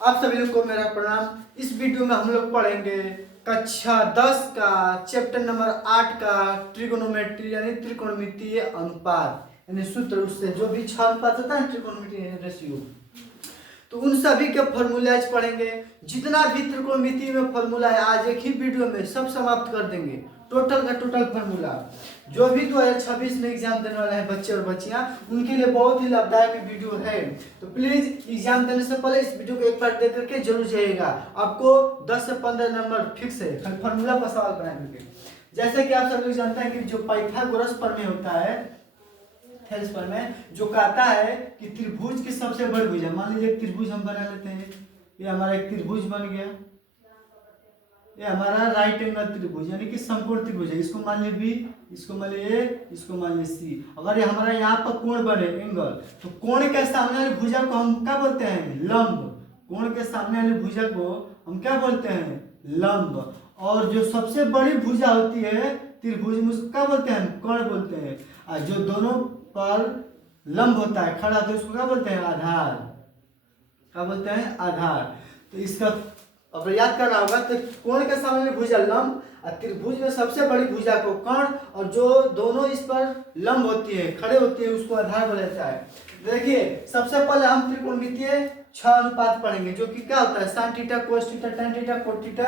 आप सभी लोग को मेरा प्रणाम। इस वीडियो में हम लोग पढ़ेंगे कक्षा 10 का चैप्टर नंबर 8 का ट्रिगोनोमेट्री यानी त्रिकोणमितीय अनुपात यानी सूत्र। उससे जो भी 6 अनुपात होता है ट्रिगोनोमेट्री रेशियो, तो उन सभी के फॉर्मूले आज पढ़ेंगे। जितना भी त्रिकोणमिति में फॉर्मूला है आज एक ही वीडियो में सब समाप्त कर देंगे। टोटल का टोटल फॉर्मूला जो भी 2026 में एग्जाम देने वाले हैं बच्चे और बच्चियां, उनके लिए बहुत ही लाभदायक वीडियो है। तो प्लीज एग्जाम देने से पहले इस वीडियो को एक बार देख करके जरूर जाइएगा। आपको 10 से 15 नंबर फिक्स है फॉर्मूला का सवाल बना करके। जैसे कि आप सब लोग जानते हैं कि जो पाइथागोरस प्रमेय होता है थेल्स पर में, जो कहता है कि त्रिभुज की सबसे बड़ी भुजा, मान लीजिए एक त्रिभुज हम बना लेते हैं। ये हमारा एक त्रिभुज बन गया, ये हमारा राइट एंगल त्रिभुज यानी कि समकोण त्रिभुज है। इसको मान लीजिए बी, इसको मान लीजिए ए, इसको मान लीजिए सी। अगर ये हमारा यहाँ पर कोण बने एंगल, तो कोण के सामने वाली भुजा को हम क्या बोलते हैं? लंब। कोण के सामने वाली भुजा को हम क्या बोलते हैं? लंब। और जो सबसे बड़ी भुजा होती है त्रिभुज में उसको क्या बोलते हैं? कर्ण बोलते हैं। और जो दोनों पर लंब होता है खड़ा, तो उसको क्या बोलते हैं? आधार। क्या बोलते हैं? आधार। तो इसका अब याद करना होगा। तो कोण के सामने भुजा लंब और त्रिभुज में सबसे बड़ी भुजा को कर्ण, और जो दोनों इस पर लंब होती है खड़े होती है उसको आधार बोला जाता है। देखिए सबसे पहले हम त्रिकोणमितीय 6 अनुपात पढ़ेंगे, जो कि क्या होता है? Sine theta, cos theta, tan theta, cot theta,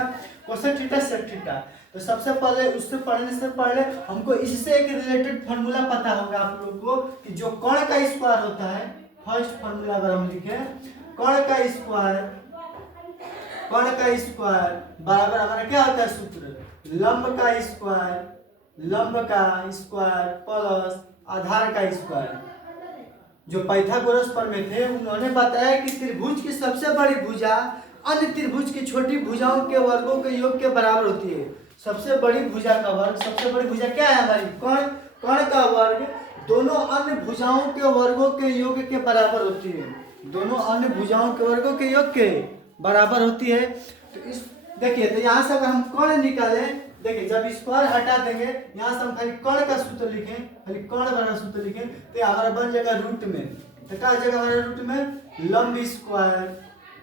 cosec theta, sec theta. तो सबसे पहले उससे पढ़ने से पहले हमको इससे एक रिलेटेड फॉर्मूला पता होगा आप लोग को कि जो कर्ण का स्क्वायर होता है, फर्स्ट फॉर्मूला अगर हम लिखे कर्ण का स्क्वायर बराबर हमारा क्या होता है? सूत्र लंब का स्क्वायर प्लस आधार का स्क्वायर। जो पाइथागोरस प्रमेय थे उन्होंने बताया कि त्रिभुज की सबसे बड़ी भुजा अन्य त्रिभुज की छोटी भुजाओं के वर्गों के योग के बराबर होती है। सबसे बड़ी भुजा का वर्ग, सबसे बड़ी भुजा क्या है हमारी? कर्ण का वर्ग दोनों अन्य भुजाओं के वर्गों के योग के बराबर होती है। दोनों अन्य भुजाओं के वर्गों के योग के बराबर होती है। तो इस देखिए, तो यहाँ से अगर हम कर्ण निकालें, देखिए जब स्क्वायर हटा देंगे यहाँ से हम खाली कर्ण का सूत्र लिखें, खाली कर्ण वाला सूत्र लिखें, तो हमारा बन जाएगा रूट में। तो क्या हो जाएगा हमारे रूट में? लंब स्क्वायर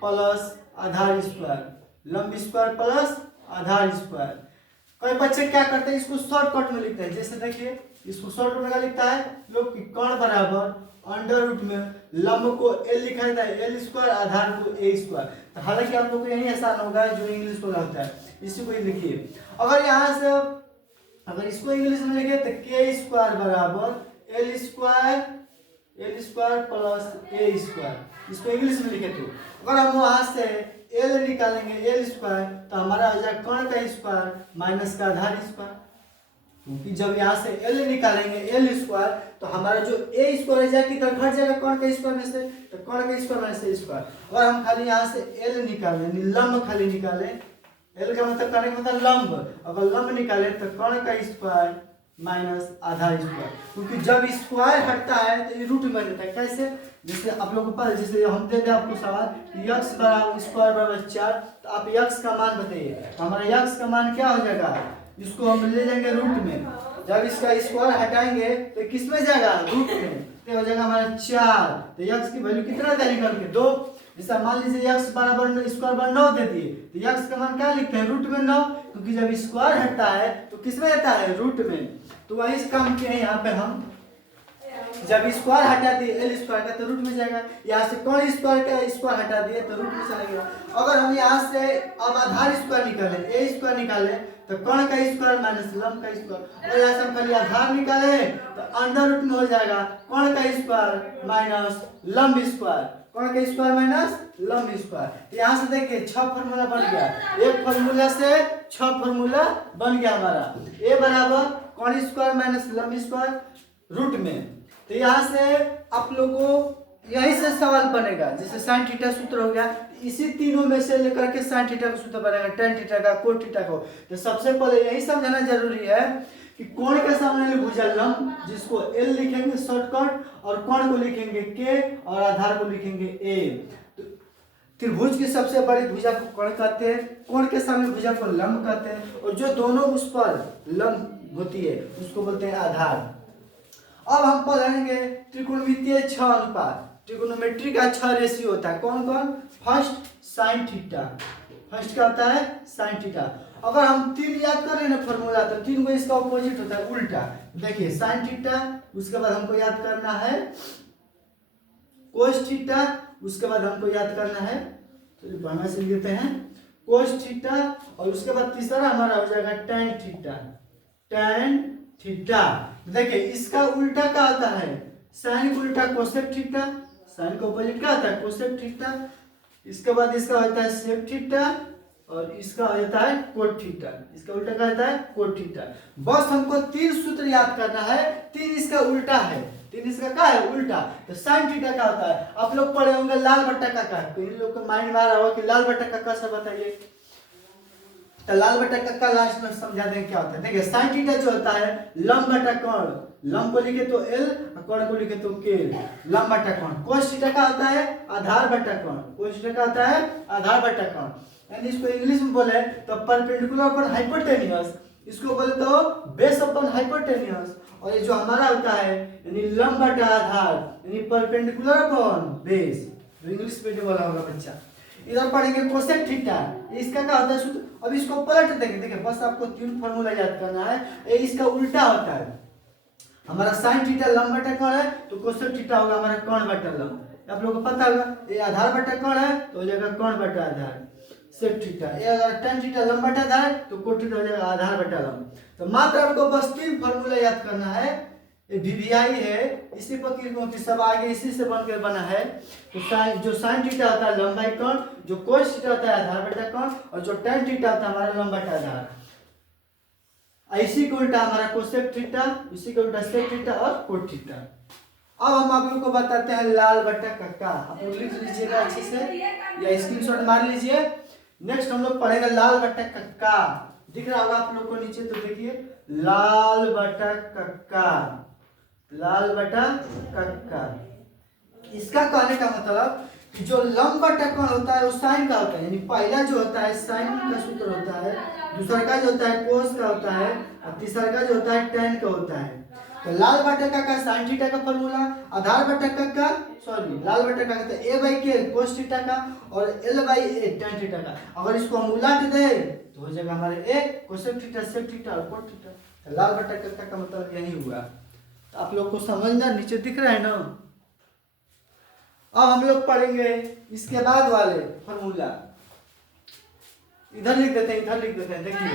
प्लस आधार स्क्वायर, लंब स्क्वायर प्लस आधार स्क्वायर। कई बच्चे क्या करते हैं, इसको शॉर्टकट में लिखते हैं। जैसे देखिए इसको शॉर्टकट में क्या लिखता है लोग कि कर्ण बराबर अंडर रूट में लंब को एल लिखा जाता है, एल स्क्वायर, आधार को ए स्क्वायर। तो हालांकि आप लोग को यही आसान होगा जो इंग्लिश में होता है। इसी को ही लिखिए। अगर यहाँ से अगर इसको इंग्लिश में लिखे तो के स्क्वायर बराबर एल स्क्वायर प्लस ए स्क्वायर। इसको इंग्लिश में लिखे तो अगर हम वहां से एल निकालेंगे एल स्क्वायर, तो हमारा हो जाएगा कर्ण का स्क्वायर माइनस का आधार स्क्वायर। क्योंकि जब यहाँ से एल निकालेंगे एल स्क्वायर, तो हमारा जो ए स्क्वायर है जाएगी तो घट जाएगा कर्ण के स्क्वायर में से, तो कर्ण के स्क्वायर माइनस ए स्क्वायर। और हम खाली यहाँ से एल निकालें, लंब खाली निकालें, एल का मतलब कर्ण का मतलब लंब, अगर लंब निकाले तो कर्ण का स्क्वायर माइनस आधार स्क्वायर। क्योंकि जब स्क्वायर हटता है तो ये रूट में जाता है। कैसे? जैसे आप लोगों को पता, जैसे हम दे दें आपको सवाल यक्स बराबर स्क्वायर बराबर 4, तो आप यक्स का मान बताइए। हमारा यक्स का मान क्या हो जाएगा? इसको हम ले जाएंगे रूट में। जब इसका स्क्वायर हटाएंगे तो किस में जाएगा? रूट में। तो हो जाएगा हमारा 4। तो यक्स की वैल्यू कितना था निकाल के? 2। जैसा मान लीजिए यक्स बराबर स्क्वायर बराबर 9 दे दिए, तो यक्स का मान क्या लिखते हैं? रूट में 9। क्योंकि जब स्क्वायर हटता है तो किस में रहता है? रूट में। तो वही काम किए हैं यहाँ पे हम। जब स्क्वायर हटा दिए एल स्क्वायर का तो रूट में जाएगा। यहाँ से कर्ण स्क्वायर का स्क्वायर हटा दिए तो रूट में चला गया। अगर हम यहाँ से अब आधार स्क्वायर निकालें, ए स्क्वायर निकालें, तो कर्ण का स्क्वायर माइनस लंब का स्क्वायर। और यहाँ से हम खाली आधार निकाले तो अंडर रूट में हो जाएगा कर्ण का स्क्वायर माइनस लंब स्क्वायर, कर्ण का स्क्वायर माइनस लंब स्क्वायर। तो यहाँ से देखिए 6 फॉर्मूला बन गया। एक फॉर्मूला से 6 फॉर्मूला बन गया हमारा। ए बराबर कर्ण स्क्वायर माइनस लंब स्क्वायर रूट में। तो यहाँ से आप लोगों को यही से सवाल बनेगा। जैसे साइन थीटा सूत्र हो गया, इसी तीनों में से लेकर के साइन थीटा का सूत्र बनेगा, tan थीटा का, कोट थीटा को। तो सबसे पहले यही समझना जरूरी है कि कोण के सामने भुजा लंब, जिसको एल लिखेंगे शॉर्टकट, और कोण को लिखेंगे के, और आधार को लिखेंगे ए। तो त्रिभुज की सबसे बड़ी भुजा को कोण कहते हैं, कोण के सामने भुजा को लंब कहते हैं, और जो दोनों उस पर लंब होती है उसको बोलते हैं आधार। अब हम पढ़ेंगे त्रिकोणमितीय 6 अनुपात। ट्रिग्नोमेट्री का 6 रेशियो होता है। कौन कौन? फर्स्ट साइन थीटा, फर्स्ट क्या होता है? Sine theta. अगर हम 3 याद कर रहे हैं ना फॉर्मूला, तो 3 को इसका ऑपोजिट होता है, उल्टा। देखिए साइन थीटा, उसके बाद हमको याद करना है कोस थीटा, उसके बाद हमको याद करना है, तो बढ़िया से लिखते हैं, कोस थीटा, और उसके बाद तीसरा हमारा हो जाएगा टैन थीटा, टैन थीटा। देखिए इसका उल्टा क्या होता है? साइन का उल्टा कोसेक थीटा, साइन का ऑपोजिट क्या होता है? Cosec theta. इसके बाद इसका होता है सेक थीटा, और इसका हो जाता है कोट थीटा। इसका उल्टा क्या होता है? Cot theta. बस हमको 3 सूत्र याद करना है, 3 इसका उल्टा है, 3 इसका क्या है? उल्टा। तो साइन थीटा क्या होता है? आप लोग पढ़े होंगे लाल बट्टा काका, तो इन लोग को माइंड में आ रहा होगा कि लाल बट्टा काका से बताइए। तो लाल बट्टा काका लास्ट में समझा देंगे क्या होता है। देखिए साइन थीटा जो होता है लंब बटा कोण, लंब को लिखे तो एल और कोण को लिखे तो के, लंब बटा कोण। कोस थीटा का होता है आधार बटा कोण, कोस थीटा का होता है आधार बटा कोण। यानी इसको इंग्लिश में बोले तो परपेंडिकुलर अपॉन हाइपोटेनियस, इसको बोले तो बेस अपॉन हाइपोटेनियस। और ये जो हमारा होता है यानी लंब बटा आधार, यानी परपेंडिकुलर अपॉन बेस, जो इंग्लिश मीडियम वाला होगा बच्चा। इधर पढ़ेंगे कोसेक थीटा, इसका क्या होता है सूत्र? अब इसको पलट देंगे। देखिए बस आपको 3 फॉर्मूला याद करना है, ये इसका उल्टा होता है। हमारा साइन थीटा लंब बटा कोण है, तो कोसेक थीटा होगा हमारा कोण बटा लंब। आप लोगों को पता होगा ये आधार बटा कोण है, तो हो जाएगा कोण बटा आधार, सेक थीटा। ये अगर tan थीटा लंब बटा आधार है, तो कोट थीटा हो जाएगा आधार बटा लंब। तो मात्र आपको बस 3 फॉर्मूला याद करना है। ये VVI है, इसी पर क्योंकि सब आगे इसी से बनकर बना है। तो साइन, जो साइन थीटा होता है लंबाई कोण, जो कोस थीटा होता है आधार बटा कोण, और जो tan थीटा होता है हमारा लंब बटा आधार। इसी को उल्टा हमारा कोसेक थीटा, इसी को उल्टा सेक थीटा और कोट थीटा। अब हम आप लोग को बताते हैं लाल बटा काका। आप लोग लिख लीजिएगा अच्छे से या स्क्रीनशॉट मार लीजिए। नेक्स्ट हम लोग पढ़ेंगे लाल बटा कक्का। दिख रहा होगा आप लोग को नीचे, तो देखिए लाल बटा कक्का, लाल बटा कक्का। इसका कहने का मतलब कि जो लंब बटा कोण होता है वो साइन का होता है, यानी पहला जो होता है साइन का सूत्र होता है, दूसरा का जो होता है कोस का होता है, और तीसरा का जो होता है tan का होता है। तो लाल बटा का साइन थीटा का फॉर्मूला, आधार बटा का सॉरी लाल बटा का तो a बाई के कोस थीटा का, और l by a tan theta का। अगर इसको हम उलट दे तो हो जाएगा हमारे a cosec theta sec theta और कोट थीटा। तो लाल बटा का मतलब यही हुआ। तो आप लोग को समझना, नीचे दिख रहा है ना। अब हम लोग पढ़ेंगे इसके बाद वाले फॉर्मूला, इधर लिख देते हैं, इधर लिख देते हैं। देखिए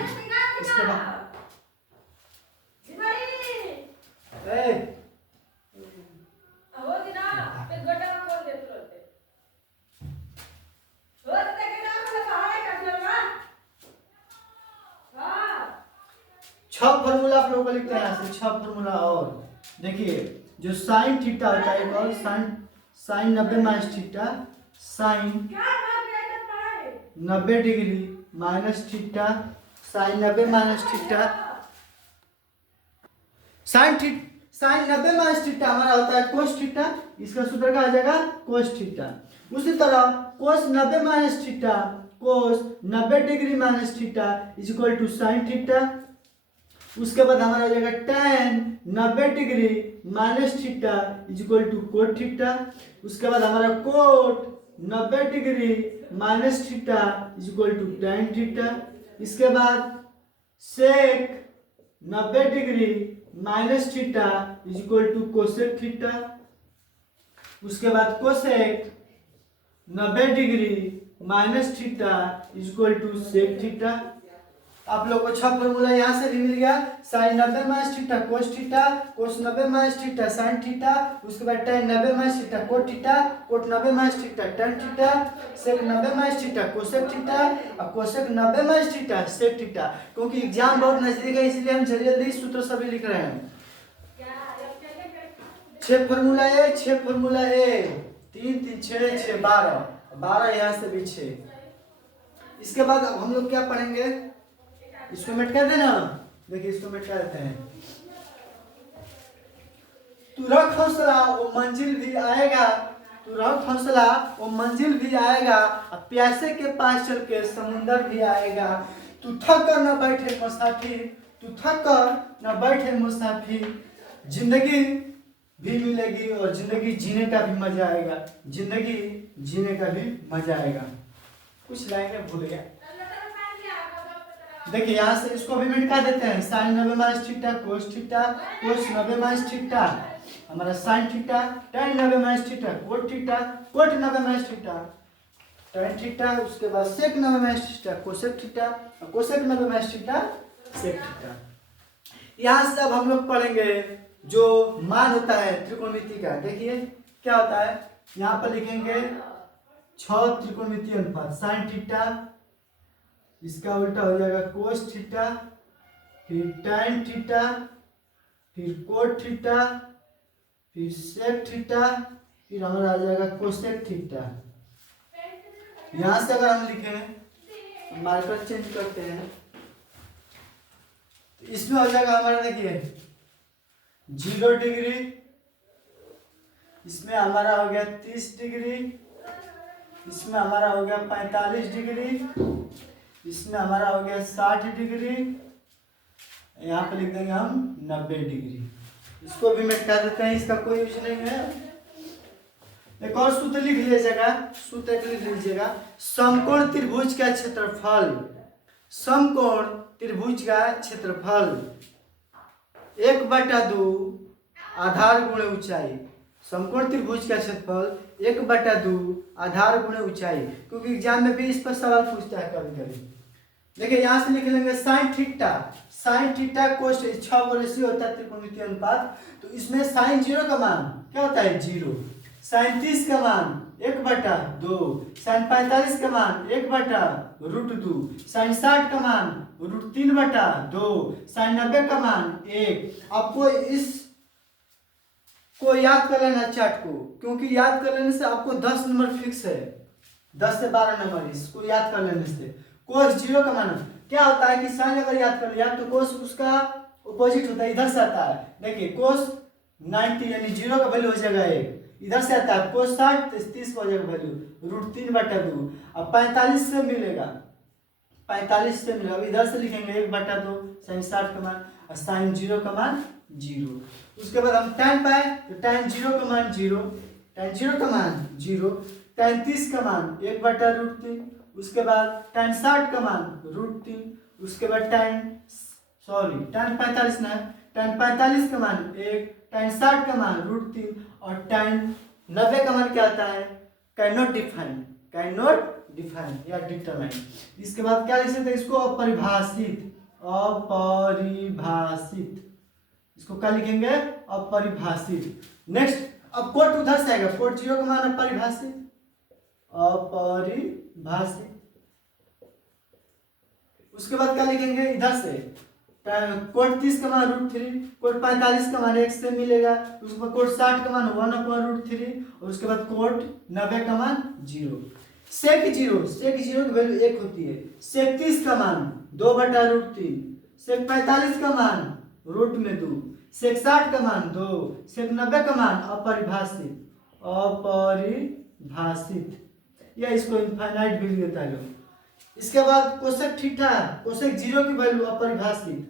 इसके बाद छह फॉर्मूला आप लोगों को लिखते हैं यहाँ से, 6 फॉर्मूला। और देखिए जो साइन थीटा होता है, एक और sine 90 minus theta, sine 90 degree minus theta, sine 90 minus theta, sine 90 minus theta हमारा होता है कोस थीटा, इसका सूत्र क्या आ जाएगा? Cos theta. उसी तरह cos 90 minus theta, cos 90 degree minus theta is equal to sine theta. उसके बाद हमारा हो जाएगा tan 90 degree minus theta is equal to cot theta. उसके बाद हमारा cot 90 degree minus theta is equal to tan theta. इसके बाद sec 90 degree minus theta is equal to cosec theta. उसके बाद cosec 90 degree minus theta is equal to sec theta. आप लोग को 6 फॉर्मूला यहाँ से भी मिल गया। Sine 90 minus theta cos theta, cos 90 minus theta sine theta, उसके बाद tan 90 minus theta cot theta, cot 90 minus theta tan theta, sec 90 minus theta cosec theta, और cosec 90 minus theta sec theta. क्योंकि exam बहुत नजदीक है, इसलिए हम जल्दी जल्दी सूत्र सभी लिख रहे हैं। 6 फॉर्मूला है, 6 फॉर्मूला है, 3 3 6 6 12, 12 यहाँ से भी 6। इसके बाद अब हम लोग क्या पढ़ेंगे, इसको मिट कर देना। देखिए इसको मिट कर देते हैं। तू रख हौसला वो मंजिल भी आएगा, तू रख हौसला वो मंजिल भी आएगा, अब प्यासे के पास चल के समुंदर भी आएगा। तू थक कर न बैठे मुसाफिर, तू थक कर न बैठे मुसाफिर, जिंदगी भी मिलेगी और जिंदगी जीने का भी मजा आएगा, जिंदगी जीने का भी मजा आएगा। कुछ लाइनें भूल गया। देखिए यहाँ से इसको भी मिटा देते हैं। Sine 90 minus theta cos theta, cos 90 minus theta हमारा sine theta, tan 90 minus theta cot theta, cot 90 minus theta tan theta, उसके बाद sec 90 minus theta cosec theta, और cosec 90 minus theta sec theta. यहाँ से अब हम लोग पढ़ेंगे जो मान होता है त्रिकोणमिति का। देखिए क्या होता है, यहाँ पर लिखेंगे 6 त्रिकोणमितीय अनुपात। साइन थीटा, इसका उल्टा हो जाएगा कोस थीटा, फिर tan थीटा, फिर कोट थीटा, फिर सेक थीटा, फिर हमारा आ जाएगा कोसेक थीटा। यहाँ से अगर हम लिखें, मार्कर चेंज करते हैं, तो इसमें हो जाएगा हमारा, देखिए 0 डिग्री, इसमें हमारा हो गया 30 डिग्री, इसमें हमारा हो गया 45 डिग्री, इसमें हमारा हो गया 60 डिग्री, यहाँ पे लिख देंगे हम 90 डिग्री। इसको भी मिटा देते हैं, इसका कोई यूज नहीं है। एक और सूत्र लिख लीजिएगा, सूत्र लिख लीजिएगा, समकोण त्रिभुज का क्षेत्रफल, समकोण त्रिभुज का क्षेत्रफल 1/2 आधार गुणे ऊंचाई। समकोण त्रिभुज का क्षेत्रफल 1/2 आधार गुणे ऊंचाई, क्योंकि एग्जाम में भी इस पर सवाल पूछता है कभी कभी। देखिए यहाँ से लिख लेंगे साइन थीटा, साइन थीटा कोस 6 को रेशियो होता है त्रिकोणमितीय अनुपात, तो इसमें साइन 0 का मान क्या होता है 0, साइन 30 का मान 1/2, साइन 45 का मान 1/√2, साइन 60 का मान √3/2, साइन 90 का मान 1। आपको इस को याद कर लेना चार्ट को, क्योंकि याद कर लेने से आपको 10 नंबर फिक्स है, 10 से 12 नंबर इसको याद कर लेने से। कोस 0 का मान क्या होता है कि साइन अगर याद कर लिया तो कोस उसका अपोजिट होता है, इधर से आता है। देखिए कोस 90 यानी 0 का वैल्यू हो जाएगा 1, इधर से आता है कोस 60 तो 30 का हो जाएगा वैल्यू √3/2। अब 45 से मिलेगा, 45 से मिलेगा, इधर से लिखेंगे 1/2 साइन 60 का मान, और साइन 0 का मान 0। उसके बाद हम tan पाए तो tan 0 का मान 0, tan 0 का मान 0, tan 30 का मान 1/√3, उसके बाद tan 60 का मान √3, उसके बाद tan 45 ना, tan 45 का मान 1, tan 60 का मान √3, और tan 90 का मान क्या आता है can not define, can not define या डिटरमाइन। इसके बाद क्या लिख सकते हैं, इसको अपरिभाषित, अपरिभाषित, इसको क्या लिखेंगे अपरिभाषित। नेक्स्ट अब कोट उधर से आएगा, कोट 0 का मान अपरिभाषित, अपरिभाषित। उसके बाद क्या लिखेंगे इधर से, कोट 30 का मान √3, कोट 45 का मान 1 से मिलेगा, उसके बाद कोट 60 का मान 1/√3, और उसके बाद कोट 90 का मान 0। सेक 0, सेक 0 की वैल्यू 1 होती है। सेक 30 का मान 2/√3, सेक 45 का मान √2, सेक 60 का मान 2, सेक 90 का मान अपरिभाषित, अपरिभाषित, या इसको इनफाइनाइट भी देता है लोग। इसके बाद कोसेक थीटा, कोसेक 0 की वैल्यू अपरिभाषित,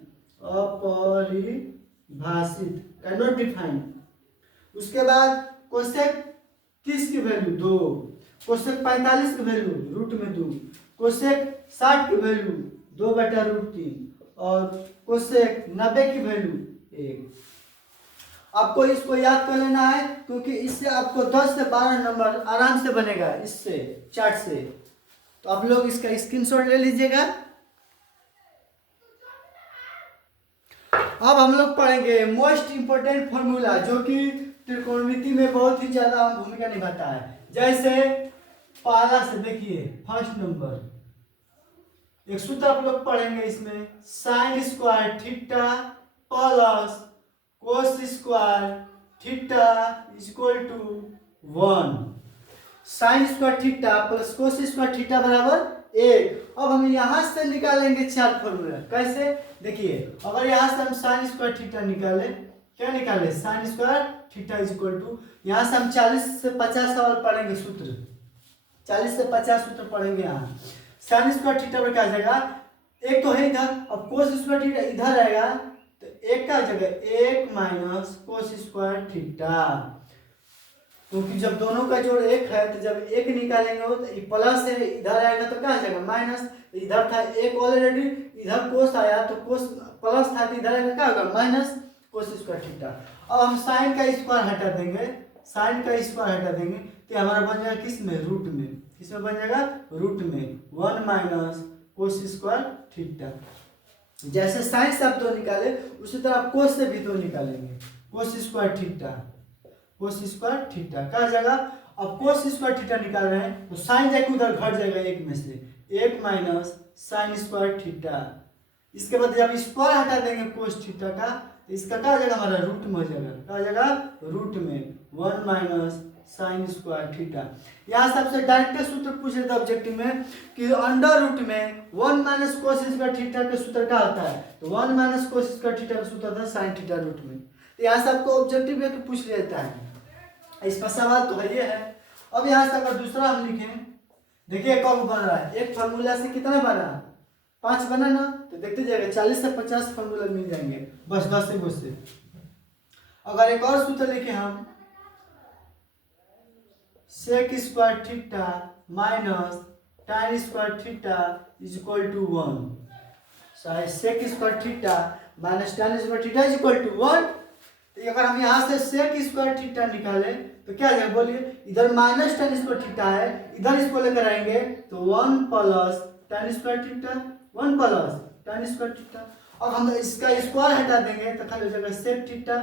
अपरिभाषित कैन नॉट डिफाइन। उसके बाद कोसेक 30 की वैल्यू 2, कोसेक 45 की वैल्यू √2, कोसेक 60 की वैल्यू 2/√3, और कोसेक 90 की वैल्यू 1। आपको इसको याद कर लेना है, क्योंकि इससे आपको 10 से 12 नंबर आराम से बनेगा इससे चार्ट से। तो आप लोग इसका स्क्रीनशॉट ले लीजिएगा। अब हम लोग पढ़ेंगे मोस्ट इंपोर्टेंट फॉर्मूला, जो कि त्रिकोणमिति में बहुत ही ज्यादा भूमिका निभाता है। जैसे पहला से देखिए, फर्स्ट नंबर एक सूत्र आप लोग पढ़ेंगे इसमें, sine square theta plus cos square theta equal to 1। Sine square theta plus cos square theta बराबर 1। अब हम यहाँ से निकालेंगे चार फॉर्मूला। कैसे, देखिए अगर यहाँ से हम साइन स्क्वायर थीटा निकाले, क्या निकाले sine square theta equal to, यहाँ से हम 40 से 50 सवाल पढ़ेंगे सूत्र, 40 से 50 सूत्र पढ़ेंगे। यहाँ साइन स्क्वायर थीटा पर क्या आ जाएगा, एक तो है इधर, अब कोस स्क्वायर थीटा इधर आएगा तो एक का जगह 1 माइनस कोस स्क्वायर थीटा, क्योंकि जब दोनों का जोड़ 1 है तो जब 1 निकालेंगे तो प्लस है, इधर आएगा तो क्या आ जाएगा माइनस, इधर था 1 ऑलरेडी, इधर कोस आया तो कोस प्लस था तो इधर आएगा क्या होगा माइनस कोस स्क्वायर थीटा। अब हम साइन का स्क्वायर हटा देंगे, साइन का स्क्वायर हटा देंगे तो हमारा बन जाएगा किस में, रूट में, किस में बन जाएगा रूट में 1 माइनस कोस स्क्वायर थीटा। जैसे साइन से आप दो निकाले उसी तरह कोस से भी दो निकालेंगे, कोस स्क्वायर थीटा, कोस स्क्वायर थीटा क्या जाएगा। अब कोस स्क्वायर थीटा निकाल रहे हैं तो साइन जाके उधर घट जाएगा एक में से, 1 माइनस साइन स्क्वायर थीटा। इसके बाद जब स्क्वायर हटा देंगे कोस थीटा का तो इसका क्या हो जाएगा हमारा रूट में हो जाएगा, क्या हो जाएगा रूट में 1 माइनस साइन स्क्वायर थीटा। यहाँ सबसे डायरेक्ट सूत्र पूछ रहे थे ऑब्जेक्टिव में कि अंडर रूट में 1 माइनस कोस स्क्वायर थीटा का सूत्र क्या होता है, तो 1 माइनस कोस स्क्वायर थीटा का सूत्र था साइन थीटा रूट में। तो यहाँ से आपको ऑब्जेक्टिव में पूछ लेता है, इसका सवाल तो है ये है। अब यहाँ से अगर दूसरा हम लिखें, देखिए कब बन रहा है, एक फार्मूला से कितना बना 5 बना ना, तो देखते जाएगा 40 से 50 फार्मूला मिल जाएंगे बस 10 से 20 से। अगर एक और सूत्र लिखे हम sec square theta minus tan square theta is equal to 1, sec square theta minus tan square theta is equal to 1। तो अगर हम यहाँ से सेक स्क्वायर थीटा निकालें तो क्या जाएगा बोलिए, इधर माइनस tan स्क्वायर थीटा है, इधर इसको लेकर आएंगे तो 1 plus tan square theta, 1 plus tan square theta. अब हम इसका स्क्वायर हटा देंगे तो खाली हो जाएगा सेक थीटा,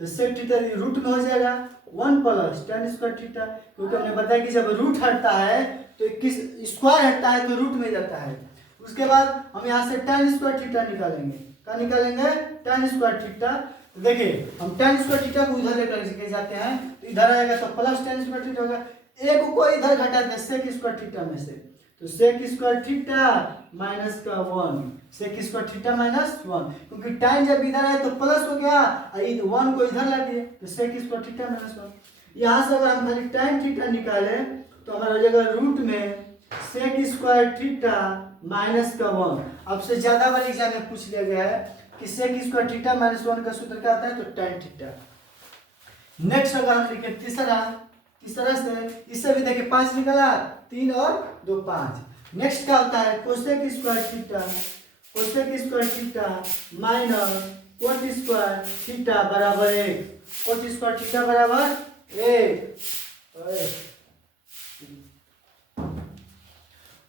तो सेक थीटा रूट में हो जाएगा 1 प्लस tan स्क्वायर थीटा, क्योंकि हमने बताया कि जब रूट हटता है तो किस स्क्वायर हटता है तो रूट में जाता है। उसके बाद हम यहाँ से tan स्क्वायर थीटा निकालेंगे, क्या निकालेंगे tan स्क्वायर थीटा। तो देखिए हम tan स्क्वायर थीटा को उधर लेकर के जाते हैं तो इधर आएगा तो प्लस tan स्क्वायर थीटा होगा, एक को इधर घटा दें सेक स्क्वायर थीटा में से, तो सेक स्क्वायर थीटा माइनस का 1, सेक स्क्वायर थीटा माइनस 1, क्योंकि tan जब इधर आए तो प्लस हो गया, 1 को इधर ला दिए तो सेक स्क्वायर थीटा माइनस 1। यहाँ से अगर हम खाली tan थीटा निकालें तो हमारा हो जाएगा रूट में सेक स्क्वायर थीटा माइनस का 1। अब से ज्यादा वाले एग्जाम में पूछ लिया गया है कि सेक स्क्वायर थीटा माइनस 1 का सूत्र क्या आता है, तो tan थीटा। नेक्स्ट अगर हम लिखे तीसरा से, इससे भी देखिए 5 निकला, 3 और 2 5। नेक्स्ट क्या होता है cosec square theta, cosec square theta minus cot square theta बराबर 1, कोट स्क्वायर थीटा बराबर 1,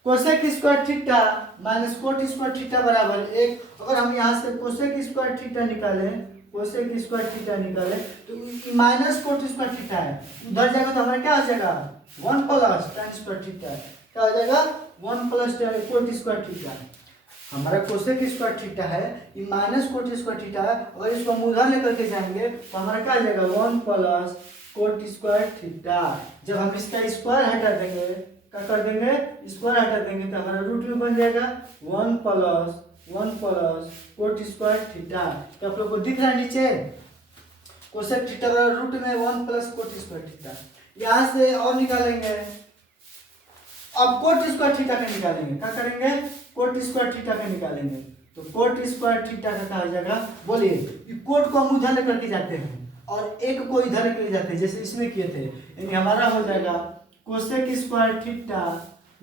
cosec square theta minus cot square theta बराबर 1। अगर हम यहाँ से कोसेक स्क्वायर थीटा निकालें, कोसेक स्क्वायर थीटा निकाले तो माइनस कोट स्क्वायर थीटा है, उधर जाएगा तो हमारा क्या हो जाएगा 1 प्लस tan स्क्वायर थीटा, क्या हो जाएगा 1 प्लस कोट स्क्वायर थीटा। हमारा कोसेक स्क्वायर थीटा है, ये माइनस कोट स्क्वायर थीटा है, अगर इसको हम उधर लेकर के जाएंगे तो हमारा क्या हो जाएगा 1 प्लस कोट स्क्वायर थीटा। जब हम इसका स्क्वायर हटा देंगे, क्या कर देंगे स्क्वायर हटा देंगे तो हमारा रूट में बन जाएगा 1 प्लस कोट स्क्वायर थीटा। तो आप लोग को दिख रहा है नीचे कोसेक थीटा बराबर रूट में 1 प्लस कोट स्क्वायर थीटा। यहाँ से और निकालेंगे, अब कोट स्क्वायर थीटा का निकालेंगे, क्या करेंगे कोट स्क्वायर थीटा का निकालेंगे, तो कोट स्क्वायर थीटा का कहा जाएगा, बोलिए कोट को हम उधर लेकर के जाते हैं और एक को इधर लेकर जाते हैं जैसे इसमें किए थे, यानी हमारा हो जाएगा कोसेक स्क्वायर थीटा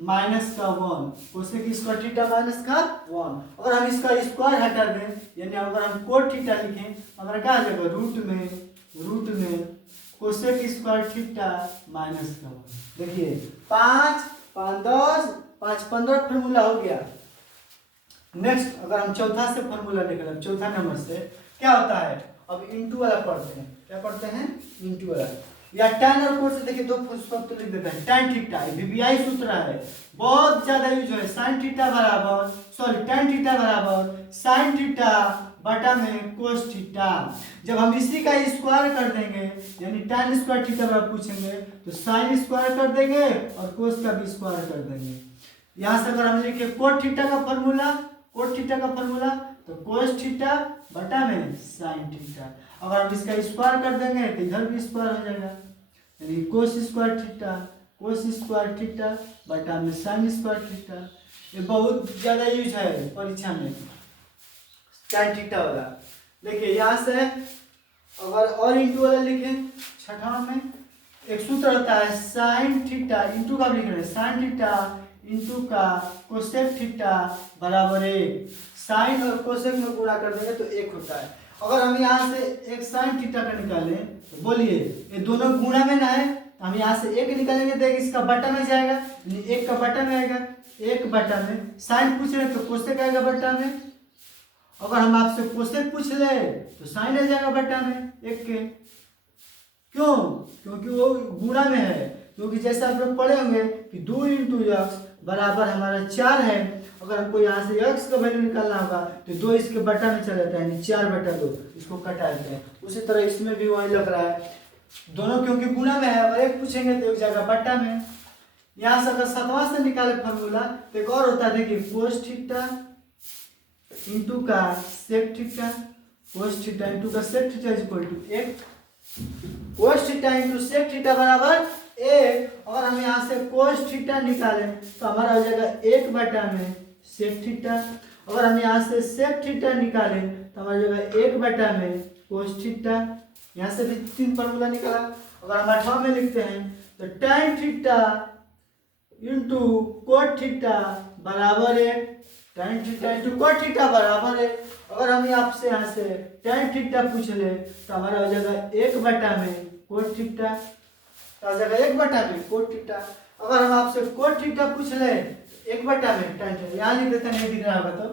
माइनस का 1, कोसेक स्क्वायर थीटा माइनस का 1। अगर हम इसका स्क्वायर हटा दें, यानी अगर हम कोट थीटा लिखें हमारा क्या आ जाएगा रूट में कोसेक स्क्वायर थीटा माइनस का 1। देखिए 5 5 10 5 15 फार्मूला हो गया। नेक्स्ट अगर हम चौथा से फार्मूला निकालें, चौथा नंबर से क्या होता है, अब इंटू वाला पढ़ते हैं, क्या पढ़ते हैं इंटू वाला, या tan और कोट से देखिए 2 सूत्र लिख देते हैं। tan थीटा वीबीआई सूत्र है, बहुत ज्यादा यूज है, sin थीटा बराबर tan थीटा बराबर sin थीटा बटा में cos थीटा। जब हम इसी का स्क्वायर कर देंगे यानी tan स्क्वायर थीटा बराबर पूछेंगे तो sin स्क्वायर कर देंगे और cos का भी स्क्वायर कर देंगे। यहाँ से अगर हम लिखे कोट थीटा का फॉर्मूला, तो cos थीटा बटा में sin थीटा। अगर हम इसका स्क्वायर कर देंगे तो इधर भी स्क्वायर हो जाएगा, यानी cos स्क्वायर थीटा बटा में sin स्क्वायर थीटा। ये बहुत ज़्यादा यूज है परीक्षा में tan थीटा वाला। देखिए यहाँ से अगर और इंटू वाला लिखें छठा में एक सूत्र होता है साइन थीटा इंटू का लिख रहे हैं साइन थीटा इंटू का कोसेक थीटा बराबर 1। साइन और कोसेक में गुणा कर देंगे तो 1 होता है। अगर हम यहाँ से एक साइन थीटा का निकालें तो बोलिए ये दोनों गुणा में ना है, हम यहाँ से 1 निकालेंगे तो इसका बटा में जाएगा, यानी 1 का बटा में आएगा, 1 बटा में साइन पूछ रहे हैं तो कोसेक आएगा बटा में। अगर हम आपसे कोसेक पूछ ले तो साइन आ जाएगा बटा में 1 के। क्यों? क्योंकि वो गुणा में है। क्योंकि जैसे आप लोग पढ़े होंगे कि 2 इंटू एक्स बराबर हमारा 4 है। अगर हमको यहाँ से x का वैल्यू निकालना होगा तो 2 इसके बटा में चला जाता है, यानी 4/2 इसको कटा देते हैं। उसी तरह इसमें भी वही लग रहा है, दोनों क्योंकि गुणा में है, अगर एक पूछेंगे तो एक जगह बटा में। यहाँ से अगर 7वां से निकाले फॉर्मूला तो एक और होता है, देखिए कोस थीटा इंटू का sec theta, cos theta into का sec theta is equal to 1। Cos theta into sec theta बराबर 1। अगर हम यहाँ से कोस थीटा निकालें तो हमारा हो जाएगा 1 बटा में सेक थीटा। अगर हम यहाँ से सेक थीटा निकालें तो हमारा हो जाएगा 1 बटा में कोस थीटा। यहाँ से भी 3 फॉर्मूला निकाला। अगर हम 8वां में लिखते हैं तो tan theta into cot theta बराबर 1। tan theta into cot theta बराबर 1। अगर हम आपसे यहाँ से tan थीटा पूछ ले तो हमारा हो जाएगा 1 बटा में कोट थीटा, तो आ जाएगा 1 बटा में कोट थीटा। अगर हम आपसे कोट थीटा पूछ ले 1 बटा में tan थीटा, यहाँ लिख देते नहीं दिख रहा होगा तो।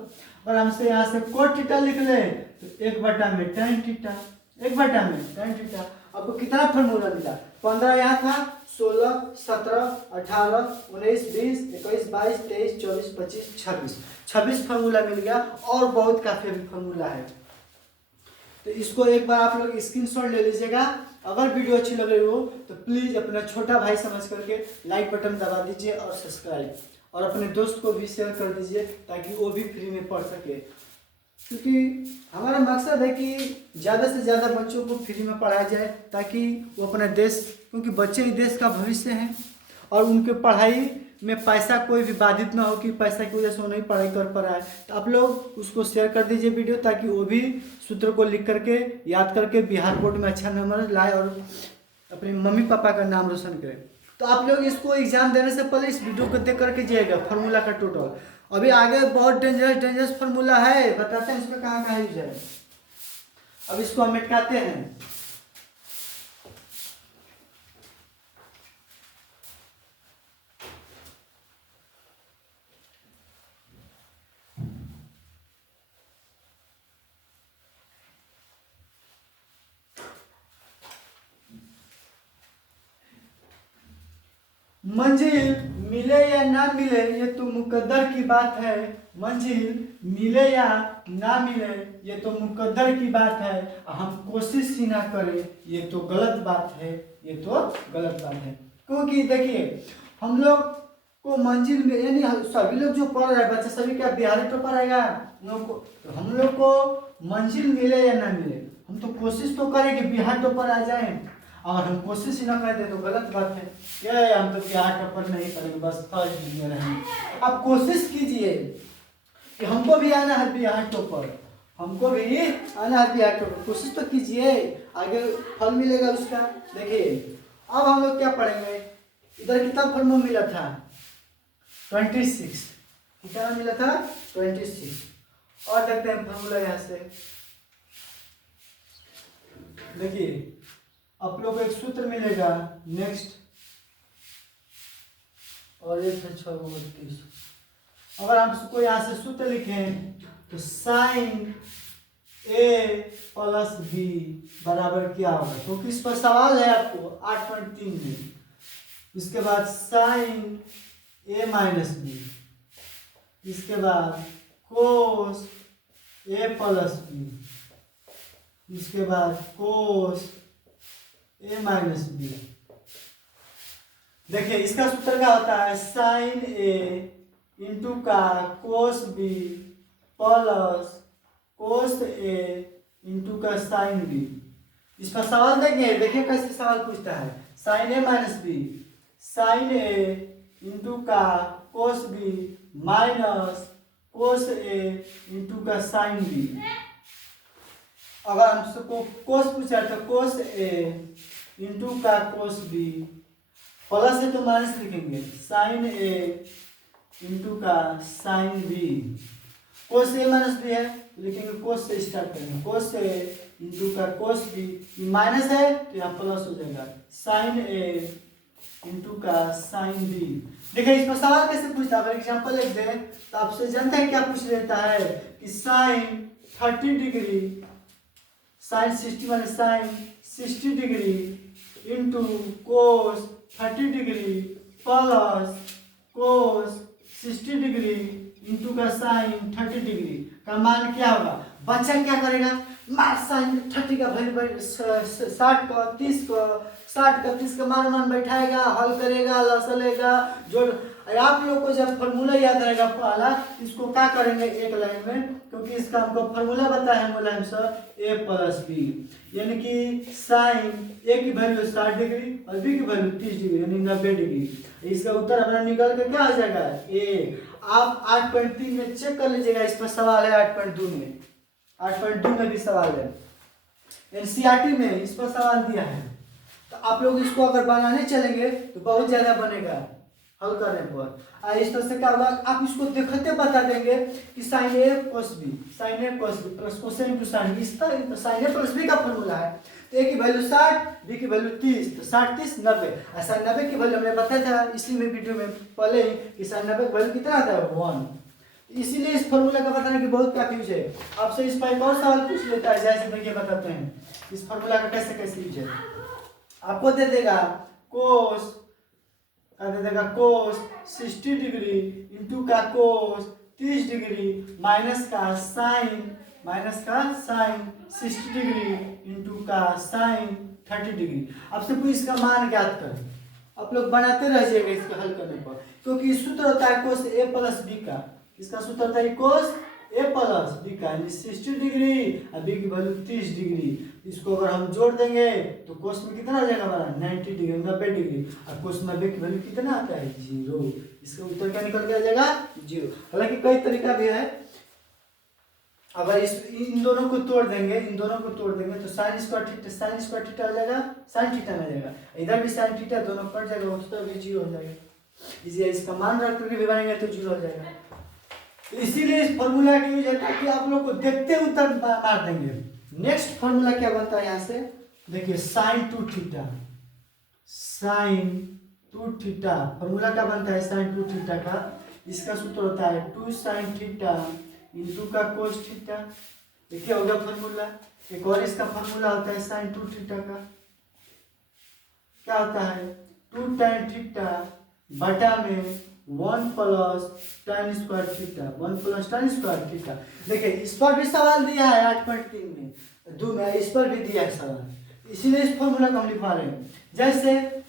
अगर हमसे यहाँ से कोट थीटा लिख ले तो 1 बटा में tan थीटा, 1 बटा में tan थीटा। आपको कितना फॉर्मूला मिला? 15 यहाँ था, 16, 17, 18, 19, 20, 21, 22, 23, 24, 25, 26 फार्मूला मिल गया और बहुत काफी फार्मूला है। तो इसको एक बार आप लोग स्क्रीनशॉट ले लीजिएगा। अगर वीडियो अच्छी लग रही हो तो प्लीज़ अपना छोटा भाई समझ करके लाइक बटन दबा दीजिए और सब्सक्राइब, और अपने दोस्त को भी शेयर कर दीजिए ताकि वो भी फ्री में पढ़ सके। क्योंकि हमारा मकसद है कि ज़्यादा से ज़्यादा बच्चों को फ्री में पढ़ाया जाए ताकि वो अपना देश, क्योंकि बच्चे ही देश का भविष्य हैं और उनके पढ़ाई में पैसा कोई भी बाधित ना हो कि पैसा की वजह से वो नहीं पढ़ाई कर पा रहा है। तो आप लोग उसको शेयर कर दीजिए वीडियो, ताकि वो भी सूत्र को लिख करके याद करके बिहार बोर्ड में अच्छा नंबर लाए और अपने मम्मी पापा का नाम रोशन करे। तो आप लोग इसको एग्जाम देने से पहले इस वीडियो को देख करके जाइएगा फार्मूला का टोटल। अभी आगे बहुत डेंजरस फार्मूला है, बताते हैं इसमें कहाँ कहाँ यूज है। अब इसको हम मिटाते हैं। मंजिल मिले या ना मिले ये तो मुकद्दर की बात है। मंजिल मिले या ना मिले ये तो मुकद्दर की बात है। हम कोशिश ही ना करें ये तो गलत बात है, ये तो गलत बात है। क्योंकि देखिए हम लोग को मंजिल में, यानी सभी लोग जो पढ़ रहे हैं बच्चे सभी क्या बिहारी टॉपर आएगा लोग को, तो हम लोग को मंजिल मिले या ना मिले हम तो कोशिश तो करें कि बिहार टॉपर आ जाए। अगर हम कोशिश ही ना करते तो गलत बात है। ये हम तो बिहार टॉपर नहीं करेंगे, बस फर्स्ट डिवीजन रहेंगे। आप कोशिश कीजिए कि हमको भी आना है बिहार टॉपर, हमको भी आना है बिहार टॉपर। कोशिश तो कीजिए, आगे फल मिलेगा उसका। देखिए अब हम लोग क्या पढ़ेंगे, इधर कितना फॉर्मूला मिला था 26, कितना मिला था 26। और देखते हैं फॉर्मूला यहाँ से। देखिए आप लोग को एक सूत्र मिलेगा नेक्स्ट, और एक है 632। अगर हम इसको यहाँ से सूत्र लिखें तो साइन ए प्लस बी बराबर क्या होगा, क्योंकि इस पर सवाल है आपको 8.3 में। इसके बाद साइन ए माइनस बी, इसके बाद कोस ए प्लस बी, इसके बाद कोस ए माइनस बी। देखिए इसका सूत्र क्या होता है, साइन ए इंटू का कोस बी प्लस कोस ए इंटू का साइन बी। इस पर सवाल देखिए कैसे सवाल पूछता है। साइन ए माइनस बी, साइन ए इंटू का कोस बी माइनस कोस ए इंटू का साइन बी। अगर हमसे को कोस पूछा तो कोस ए इंटू का कोस बी, प्लस है तो माइनस लिखेंगे, साइन ए इंटू का साइन बी। कोस ए माइनस बी है, लिखेंगे कोस से स्टार्ट करेंगे, कोस ए इंटू का कोस बी, माइनस है तो यहाँ प्लस हो जाएगा, साइन ए इंटू का साइन बी। देखिए इसमें सवाल कैसे पूछता है, अगर एग्जाम्पल लिख दें तो आपसे जानते हैं क्या पूछ लेता है कि साइन 30 डिग्री, साइन 60 माने sine 60 degree into cos 30 degree plus cos 60 degree into का साइन 30 डिग्री का मान क्या होगा। बच्चा क्या करेगा, मार साइन 30 का वैल्यू 60 का 30 का 60 का 30 का मान बैठाएगा, हल करेगा, लसलेगा, जोड़। आप लोग को जब फार्मूला याद रहेगा पहला, इसको क्या करेंगे एक लाइन में, क्योंकि इसका हमको फार्मूला बताया है मुलायम सर ए प्लस बी, यानी कि साइन ए की वैल्यू 60 डिग्री और बी की वैल्यू 30 डिग्री यानी 90 डिग्री। इसका उत्तर अपना निकल के क्या हो जाएगा ए। आप 8.3 में चेक कर लीजिएगा, इस पर सवाल है 8.2 में, 8.2 में भी सवाल है, एनसीईआरटी में इस पर सवाल दिया है। तो आप लोग इसको अगर बनाने चलेंगे तो बहुत ज्यादा बनेगा हल करने पर। इस तरह से क्या होगा, आप इसको देखते बता देंगे कि sine A plus B, sine A plus B plus cosine two sine, इस तरह साइन ए प्लस बी का फॉर्मूला है। तो ए की वैल्यू 60, बी की वैल्यू 30, तो 60 30 90, और साइन 90 की वैल्यू हमने बताया था इसी में वीडियो में पहले ही कि साइन 90 की वैल्यू कितना आता है 1। इसीलिए इस फॉर्मूला का बताने की बहुत कंफ्यूज है। आपसे इस पर कौन सवाल पूछ लेता है, जैसे देखिए बताते हैं इस फॉर्मूला का कैसे कैसे यूज है। आपको दे देगा कोस का, दे देगा कोस 60 डिग्री इंटू का कोस 30 डिग्री माइनस का साइन 60 डिग्री इंटू का साइन 30 डिग्री। आपसे पूछ इसका मान ज्ञात करें, आप लोग बनाते रह जाइएगा इसको हल करने पर, क्योंकि सूत्र होता है कोस ए प्लस बी का। इसका सूत्र होता है कोस ए प्लस बी का, यानी 60 डिग्री और बी की वैल्यू 30 डिग्री। इसको अगर हम जोड़ देंगे तो कोस में कितना आ जाएगा हमारा 90 डिग्री 90 डिग्री, और कोस 90 की वैल्यू कितना आता है 0। इसका उत्तर क्या निकल के आ जाएगा 0। हालांकि कई तरीका भी है, अगर इन दोनों को तोड़ देंगे, इन दोनों को तोड़ देंगे तो साइन स्क्वायर थीटा आ जाएगा, साइन थीटा में जाएगा, इधर भी साइन थीटा, दोनों कट जाएगा, उत्तर भी 0 हो जाएगा। इसी इसका मान रख करके भी बनाएंगे तो 0 हो जाएगा। तो इसीलिए इस फॉर्मूला का यूज है कि आप लोग को देखते उत्तर मार देंगे। नेक्स्ट फॉर्मूला क्या बनता है यहाँ से, देखिए sine 2 theta, sine 2 theta formula क्या बनता है साइन 2 थीटा का। इसका सूत्र होता है 2 साइन थीटा इंटू का कोस थीटा। देखिए हो गया फॉर्मूला। एक और इसका फॉर्मूला होता है साइन 2 थीटा का, क्या होता है 2 tan थीटा बटा में 1 plus tan square theta, 1 plus tan square theta. देखिए इस पर भी सवाल दिया है 8.3 में, 2 में इस पर भी दिया है सवाल, इसीलिए इस फॉर्मूला को हम लिखवा रहे हैं। जैसे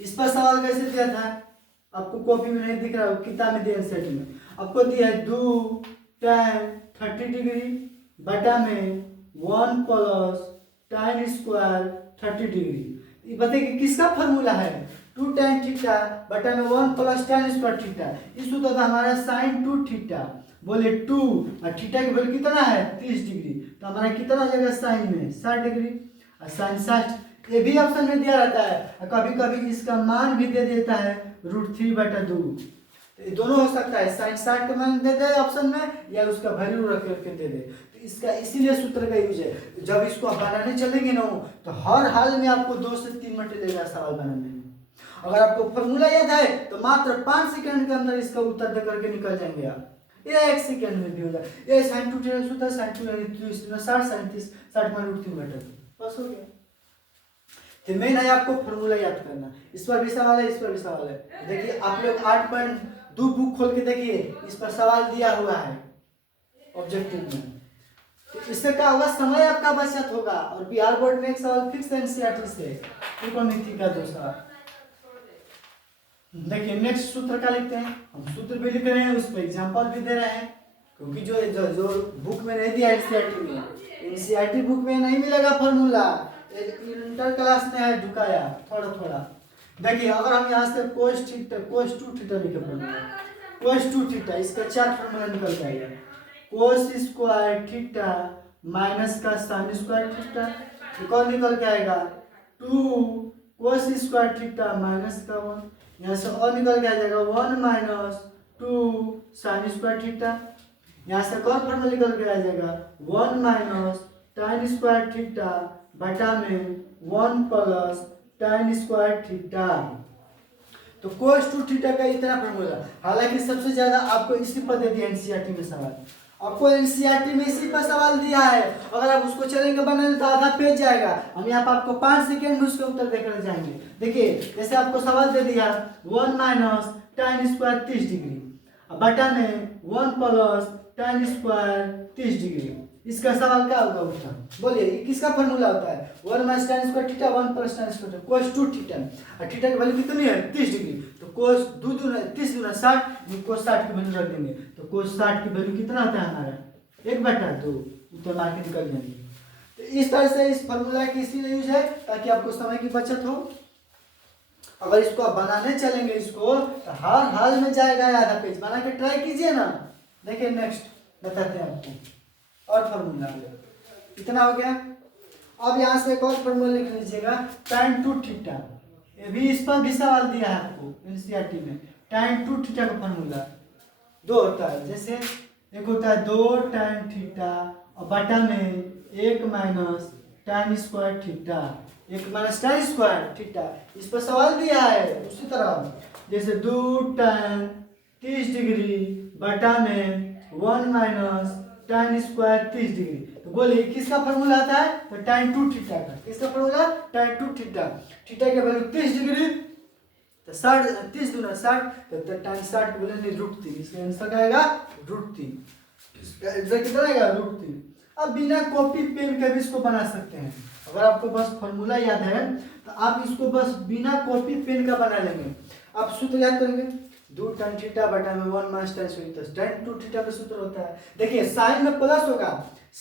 इस पर सवाल कैसे दिया था, आपको कॉपी में नहीं दिख रहा, किताब में दिया सेट में आपको दिया है 2 tan 30 डिग्री बटा में 1 प्लस tan स्क्वायर 30 डिग्री। ये बताइए किसका फॉर्मूला है 2 tan थीटा बटा में 1 प्लस tan स्क्वायर थीटा। इस सूत्र था हमारा साइन 2 थीटा, बोले 2 और थीटा की वैल्यू कितना है 30 डिग्री, तो हमारा कितना आ जाएगा साइन में 60 डिग्री और साइन 60। ये भी ऑप्शन में दिया रहता है, और कभी कभी इसका मान भी दे देता है √3/2। तो ये दोनों हो सकता है, साइन 60 का मान दे दे ऑप्शन में, या उसका वैल्यू रख करके दे दे। तो इसका इसीलिए सूत्र का यूज है। जब इसको आप बनाने चलेंगे ना तो हर हाल में आपको 2 से 3 मिनट लगेगा सवाल बनाने में। अगर आपको फॉर्मूला याद है तो मात्र 5 सेकंड के अंदर इसका उत्तर दे करके निकल जाएंगे आप, ये 1 सेकंड में भी हो जाए। ये साइन 2 थीटा सूत्र साइन 2 60 साइन 30 60 में √3/2 बस हो गया। तो मेन है आपको फॉर्मूला याद करना। इस पर भी सवाल है, इस पर भी सवाल है। देखिए आप लोग 8.2 बुक खोल के देखिए, इस पर सवाल दिया हुआ है ऑब्जेक्टिव में। तो इससे क्या होगा, समय आपका बचत होगा, और बिहार बोर्ड में एक सवाल फिक्स एनसीईआरटी से त्रिकोणमिति का 2 सवाल। देखिए नेक्स्ट सूत्र का लिखते हैं, हम सूत्र भी लिख रहे हैं, उस पर एग्जांपल भी दे रहे हैं, क्योंकि जो बुक में नहीं दिया एनसीईआरटी में, एनसीईआरटी बुक में नहीं मिलेगा फॉर्मूला, इंटर क्लास में है ढुकाया थोड़ा थोड़ा। देखिए अगर हम यहाँ से cos 2 थीटा लिखे फॉर्मूला, cos 2 थीटा इसका 4 फॉर्मूला निकल जाएगा, cos स्क्वायर थीटा माइनस का साइन स्क्वायर थीटा, एक और निकल के आएगा 2 कोस स्क्वायर थीटा माइनस का 1, यहाँ से और निकल के आ जाएगा 1 माइनस 2 साइन स्क्वायर थीटा, यहाँ से और फॉर्मूला निकल के आ जाएगा 1 माइनस tan स्क्वायर थीटा बटा में 1 प्लस tan स्क्वायर थीटा। तो कोस टू थीटा का इतना फॉर्मूला, हालांकि सबसे ज्यादा आपको इसी पर दे दिया एनसीईआरटी में सवाल, आपको एनसीईआरटी में इसी पर सवाल दिया है। अगर आप उसको चलेंगे बनाने तो आधा पेज जाएगा, हम यहाँ पर आपको 5 सेकेंड में उसका उत्तर देकर जाएंगे। देखिए जैसे आपको सवाल दे दिया 1 माइनस tan स्क्वायर 30 डिग्री बटा में 1 प्लस tan स्क्वायर 30 डिग्री, इसका सवाल क्या होगा उसका, बोलिए ये किसका फॉर्मूला होता है, 1 minus tan square theta 1 plus tan square cos two theta, और थीटा की वैल्यू कितनी है 30 डिग्री, तो कोस 2 दूना 30 दूना 60, कोस 60 की वैल्यू रख देंगे, तो कोस 60 की वैल्यू कितना होता है हमारा 1/2, उत्तर मार के निकल जाएंगे। तो इस तरह से इस फॉर्मूला की इसीलिए यूज है ताकि आपको समय की बचत हो। अगर इसको आप बनाने चलेंगे इसको तो हर हाल में जाएगा आधा पेज, बना के ट्राई कीजिए ना। देखिए नेक्स्ट बताते हैं आपको और फॉर्मूला, इतना हो गया। अब यहाँ से एक और फॉर्मूला लिख लीजिएगा tan 2 थीटा, ये भी इस पर भी सवाल दिया है आपको एनसीईआरटी में। tan 2 थीटा का फॉर्मूला 2 होता है, जैसे एक होता है 2 tan थीटा और बटा में 1 minus tan square theta, 1 minus tan square theta, इस पर सवाल दिया है। उसी तरह जैसे 2 tan 30 डिग्री बटा में 1 माइनस tan स्क्वायर 30 डिग्री, तो बोलिए किसका फॉर्मूला आता है, तो tan 2 थीटा का। किसका फॉर्मूला tan 2 थीटा, थीटा की वैल्यू 30 डिग्री, तो 60 30 दूना 60, तो tan 60 को बोलेंगे √3, इसका आंसर क्या आएगा √3, इसका आंसर कितना आएगा √3। अब बिना कॉपी पेन के भी इसको बना सकते हैं, अगर आपको बस फॉर्मूला याद है तो आप इसको बस बिना कॉपी पेन का बना लेंगे। आप सूत्र याद करेंगे 2 tan थीटा बटा में 1 minus tan square, tan 2 theta का सूत्र होता है, देखिए साइन में प्लस होगा,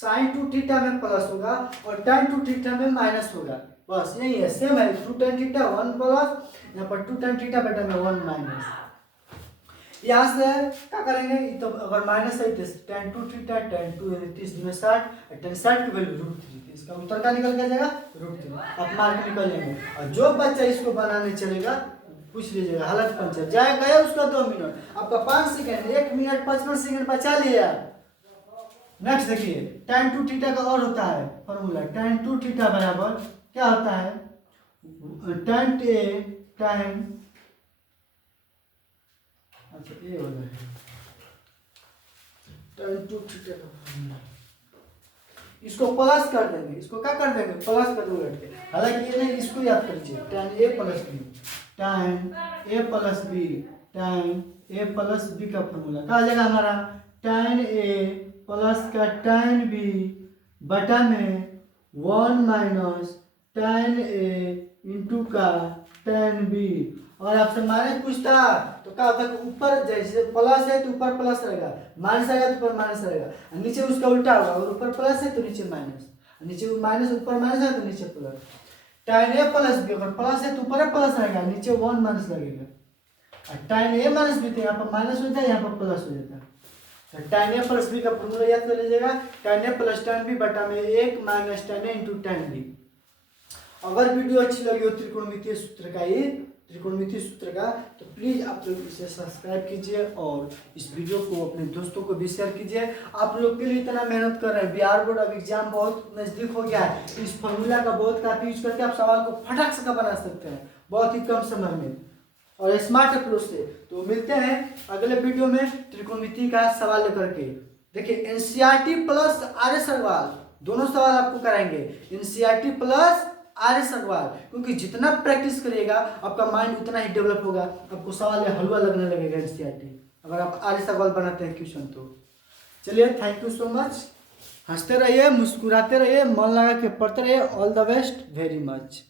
sin 2 थीटा में प्लस होगा और tan 2 थीटा में माइनस होगा, बस यही है, सेम है। 2 tan थीटा 1 प्लस, यहाँ पर 2 tan थीटा बटा में 1 माइनस। यहाँ से क्या करेंगे, तो अगर माइनस है तो tan 2 थीटा tan 2 यानी 30 में 60, tan 60 की वैल्यू √3, इसका उत्तर क्या निकल के जाएगा √3, आप मार के निकल जाएंगे। और जो बच्चा इसको बनाने चलेगा पूछ लीजिएगा हालत पंचर जाए गया उसका 2 मिनट, आपका 5 सेकेंड 1 मिनट 55 सेकेंड बचा लिया। नेक्स्ट देखिए tan 2 थीटा का और होता है फॉर्मूला, tan 2 थीटा बराबर क्या होता है, tan अच्छा ये हो गया tan 2 थीटा का, इसको प्लस कर देंगे, इसको क्या कर देंगे प्लस कर देंगे उलट के, हालांकि ये नहीं, इसको याद कर लीजिए tan a plus b, tan a plus b, tan a plus b का फॉर्मूला क्या आ जाएगा हमारा, tan a प्लस का tan b बटा में 1 माइनस tan a इंटू का tan b। और आपसे माइनस पूछता तो क्या होता है, ऊपर जैसे प्लस है तो ऊपर प्लस रहेगा, माइनस आएगा तो ऊपर माइनस रहेगा, नीचे उसका उल्टा होगा, और ऊपर प्लस है तो नीचे माइनस, नीचे माइनस ऊपर माइनस है तो नीचे plus. tan a plus b अगर प्लस है तो ऊपर प्लस रहेगा, नीचे 1 माइनस लगेगा, और tan a माइनस b तो यहाँ पर माइनस हो जाता है, यहाँ पर प्लस हो जाता है। तो tan a प्लस b का फॉर्मूला याद कर लीजिएगा, tan a plus tan b बटा में 1 minus tan a into tan b। अगर वीडियो अच्छी लगी हो त्रिकोणमितीय सूत्र का, ये त्रिकोणमितीय सूत्र का, तो प्लीज़ आप लोग इसे सब्सक्राइब कीजिए और इस वीडियो को अपने दोस्तों को भी शेयर कीजिए। आप लोग के लिए इतना मेहनत कर रहे हैं, बिहार बोर्ड अब एग्जाम बहुत नज़दीक हो गया है, इस फॉर्मूला का बहुत काफ़ी यूज करके आप सवाल को फटाक से बना सकते हैं बहुत ही कम समय में और स्मार्ट अप्रोच से। तो मिलते हैं अगले वीडियो में त्रिकोणमितीय का सवाल लेकर के। देखिए एनसीईआरटी प्लस आर्य सवाल दोनों सवाल आपको कराएंगे, एनसीईआरटी प्लस आर्य सवाल, क्योंकि जितना प्रैक्टिस करिएगा आपका माइंड उतना ही डेवलप होगा, आपको सवाल या हलवा लगने लगेगा एनसीईआरटी अगर आप आर्य सवाल बनाते हैं क्वेश्चन। तो चलिए थैंक यू सो मच, हंसते रहिए, मुस्कुराते रहिए, मन लगा के पढ़ते रहिए। All the best, very much.